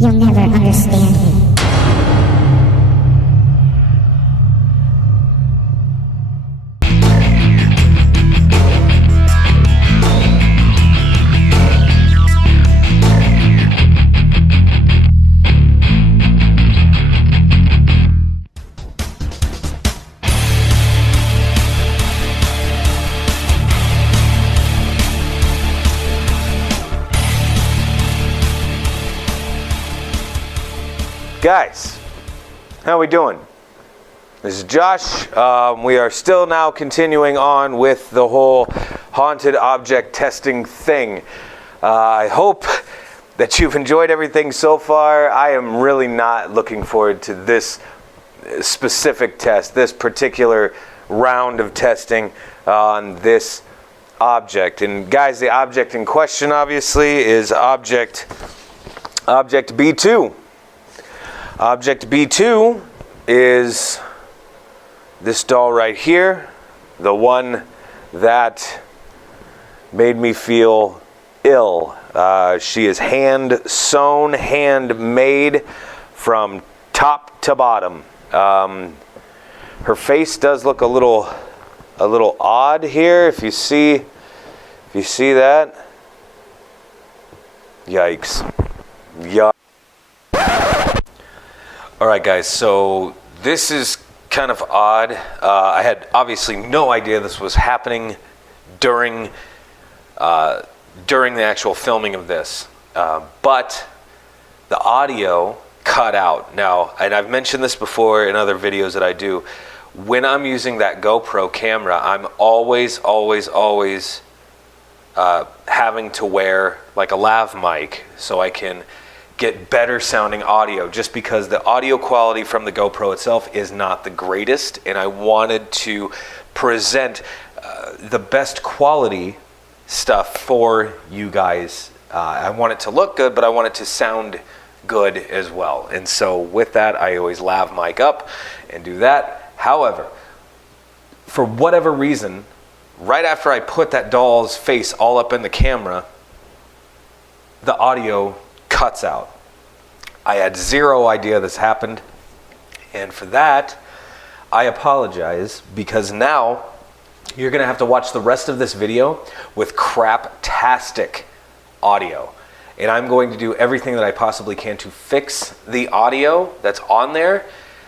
You'll never understand me. Guys, how we doing? This is Josh. We are still now continuing on with the whole haunted object testing thing. I hope that you've enjoyed everything so far. I am really not looking forward to this specific test, this particular round of testing on this object. And guys, the object in question obviously is object B2. Object B2 is this doll right here, the one that made me feel ill. She is hand sewn, handmade from top to bottom. Her face does look a little odd here. If you see that, yikes. Alright guys, so this is kind of odd. I had obviously no idea this was happening during the actual filming of this. But the audio cut out. Now, and I've mentioned this before in other videos that I do, when I'm using that GoPro camera, I'm always having to wear like a lav mic so I can get better sounding audio, just because the audio quality from the GoPro itself is not the greatest, and I wanted to present the best quality stuff for you guys. I want it to look good, but I want it to sound good as well. And so with that, I always lav mic up and do that. However, for whatever reason, right after I put that doll's face all up in the camera, the audio cuts out. I had zero idea this happened, and for that I apologize, because now you're gonna have to watch the rest of this video with crap-tastic audio, and I'm going to do everything that I possibly can to fix the audio that's on there.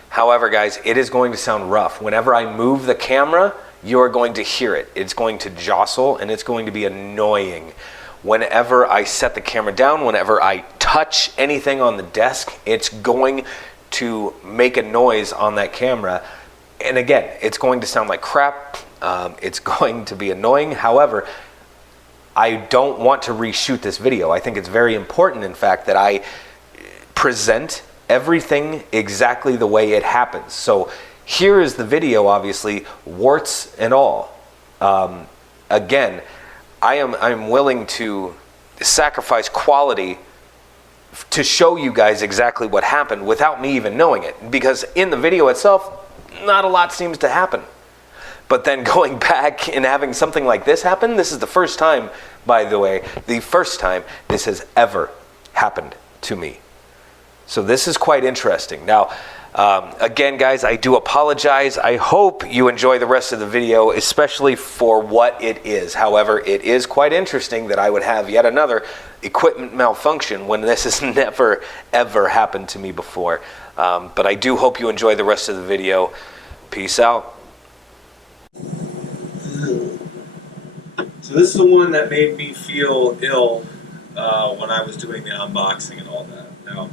However guys, it is going to sound rough. Whenever I move the camera, you're going to hear it. It's going to jostle and it's going to be annoying. Whenever I set the camera down, whenever I touch anything on the desk, it's going to make a noise on that camera. And again, it's going to sound like crap. It's going to be annoying. However, I don't want to reshoot this video. I think it's very important, in fact, that I present everything exactly the way it happens. So here is the video, obviously, warts and all. Again, I'm willing to sacrifice quality to show you guys exactly what happened without me even knowing it, because in the video itself, not a lot seems to happen. But then going back and having something like this happen, this is the first time, by the way, the first time this has ever happened to me. So this is quite interesting. Now, again, guys, I do apologize. I hope you enjoy the rest of the video, especially for what it is. However, it is quite interesting that I would have yet another equipment malfunction when this has never, ever happened to me before. But I do hope you enjoy the rest of the video. Peace out. So this is the one that made me feel ill when I was doing the unboxing and all that. Now,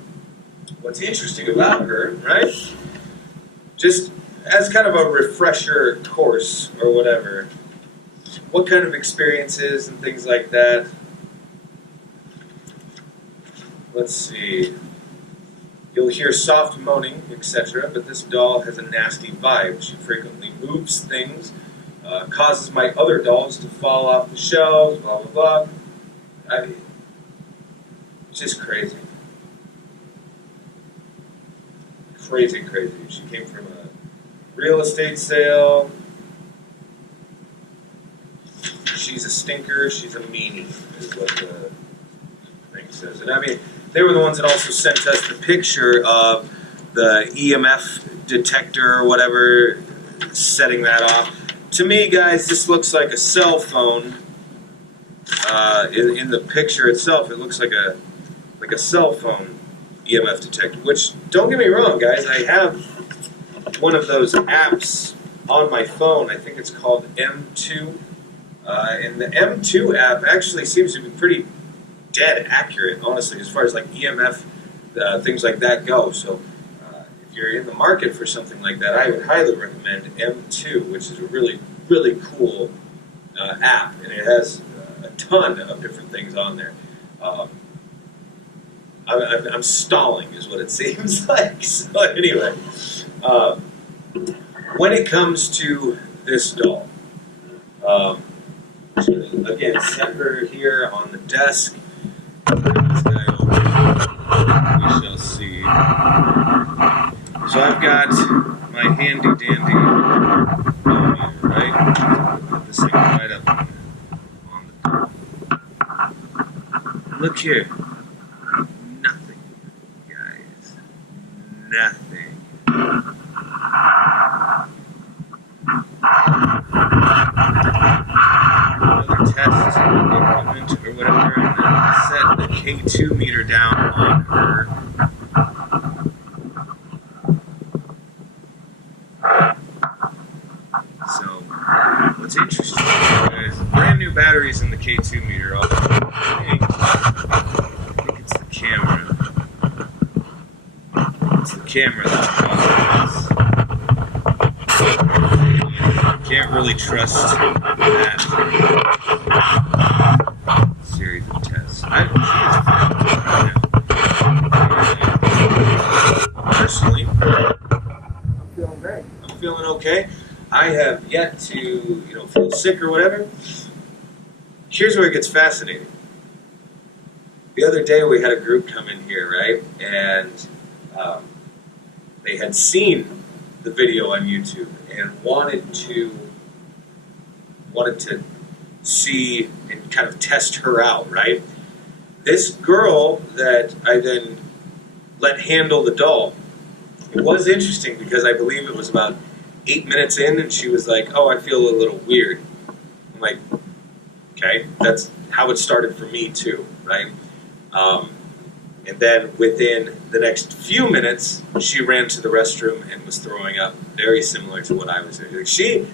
what's interesting about her, right? Just as kind of a refresher course or whatever, what kind of experiences and things like that. Let's see. You'll hear soft moaning, etc., but this doll has a nasty vibe. She frequently moves things, causes my other dolls to fall off the shelves, blah, blah, blah. I mean, it's just crazy. Crazy. She came from a real estate sale. She's a stinker. She's a meanie, is what the thing says. And I mean, they were the ones that also sent us the picture of the EMF detector or whatever, setting that off. To me, guys, this looks like a cell phone. In the picture itself, it looks like a cell phone EMF detector. Which, don't get me wrong, guys, I have one of those apps on my phone. I think it's called M2. And the M2 app actually seems to be pretty dead accurate, honestly, as far as like EMF things like that go. So if you're in the market for something like that, I would highly recommend M2, which is a really, really cool app, and it has a ton of different things on there. I'm stalling is what it seems like. So anyway, when it comes to this doll, again, set her here on the desk. This guy over here, we shall see. So I've got my handy dandy meter, right? Put this thing right up on the door. Look here. Nothing, guys. Nothing. Another test equipment or whatever, and then set the K2 meter down on her. So, what's interesting is brand new batteries in the K2 meter. I think it's the camera. It's the camera that's causing this. Can't really trust that series of tests. Personally, I'm feeling great. I'm feeling okay. I have yet to, feel sick or whatever. Here's where it gets fascinating. The other day we had a group come in here, right? And they had seen the video on YouTube and wanted to see and kind of test her out, right? This girl that I then let handle the doll, it was interesting because I believe it was about 8 minutes in and she was like, oh, I feel a little weird. I'm like, okay, that's how it started for me too, right? And then within the next few minutes, she ran to the restroom and was throwing up, very similar to what I was doing. She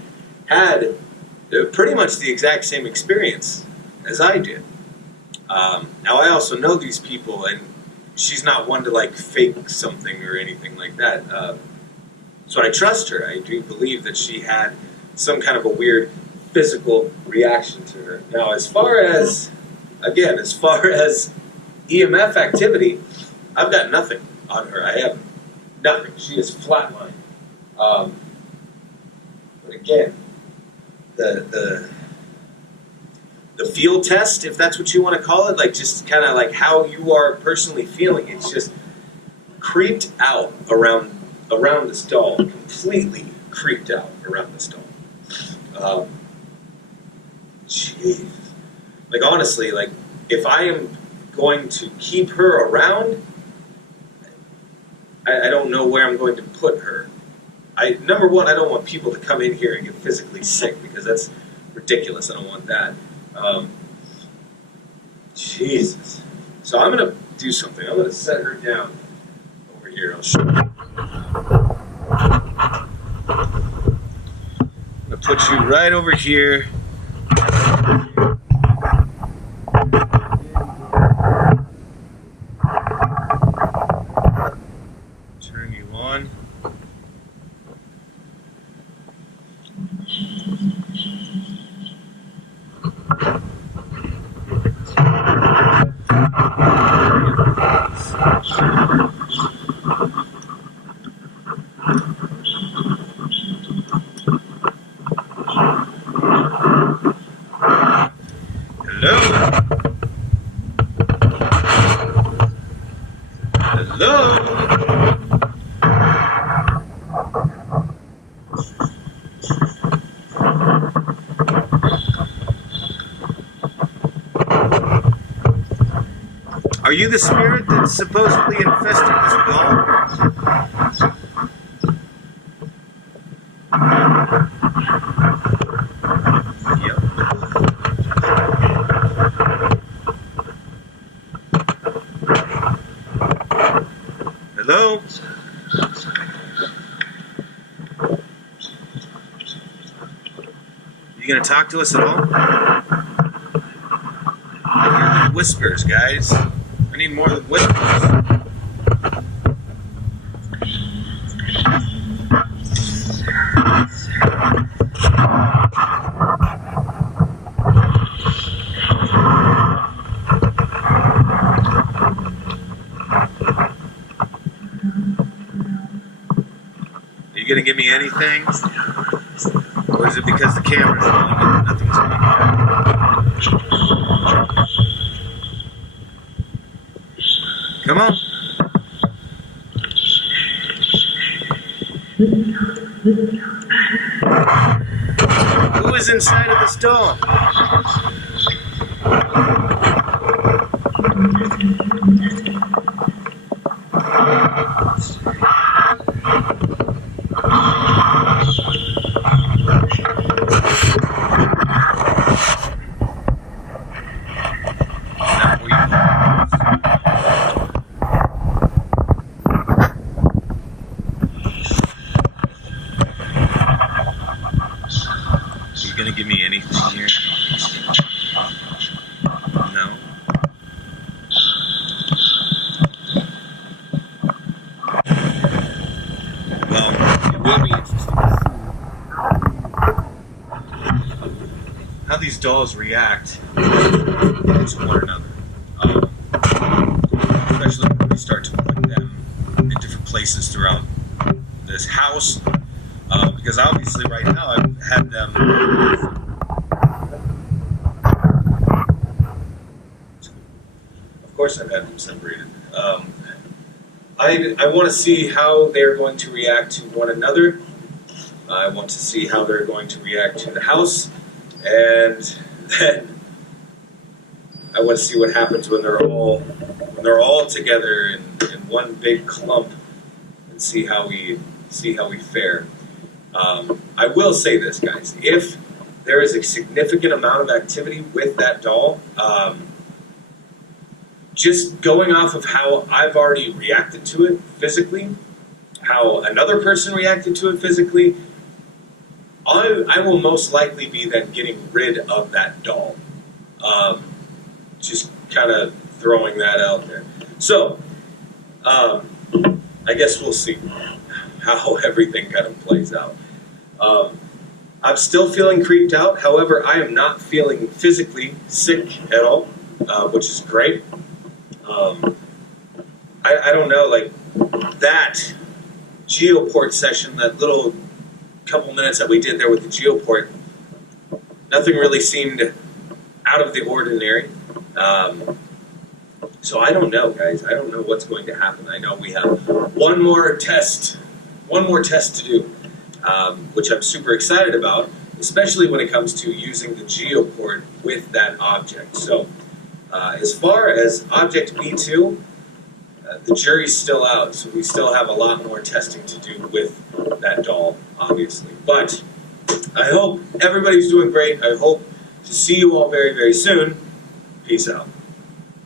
had pretty much the exact same experience as I did. Now, I also know these people, and she's not one to like fake something or anything like that. So I trust her. I do believe that she had some kind of a weird physical reaction to her. Now, as far as EMF activity, I've got nothing on her. I have nothing. She is flatline. But again, the feel test, if that's what you want to call it, like just kind of like how you are personally feeling, it's just creeped out around this doll, completely creeped out around this doll. Jeez. Like honestly, like if I am going to keep her around, I don't know where I'm going to put her. Number one, I don't want people to come in here and get physically sick because that's ridiculous. I don't want that. Jesus. So I'm going to do something. I'm going to set her down over here. I'll show you. I'm going to put you right over here. Turn you on. Hello? Hello? Are you the spirit that's supposedly infesting this doll? Yep. Hello? You gonna talk to us at all? I hear the whispers, guys. I need more than whispers. Are you gonna give me anything? Or is it because the camera's rolling and nothing's coming out? Come on. Who is inside of this doll? You gonna give me anything here? No? Well, it will be interesting to see how these dolls react to one another. Especially when we start to put them in different places throughout this house. Because obviously right now I've had them. Of course I've had them separated. I want to see how they're going to react to one another. I want to see how they're going to react to the house. And then I want to see what happens when they're all together in one big clump, and see how we fare. I will say this, guys. If there is a significant amount of activity with that doll, just going off of how I've already reacted to it physically, how another person reacted to it physically, I will most likely be then getting rid of that doll. Just kind of throwing that out there. So, I guess we'll see how everything kind of plays out. I'm still feeling creeped out. However, I am not feeling physically sick at all, which is great. I don't know, like that Geoport session, that little couple minutes that we did there with the Geoport, nothing really seemed out of the ordinary. So I don't know, guys. I don't know what's going to happen. I know we have one more test to do, which I'm super excited about, especially when it comes to using the Geoport with that object. So as far as Object B2, the jury's still out, so we still have a lot more testing to do with that doll, obviously. But I hope everybody's doing great. I hope to see you all very, very soon. Peace out.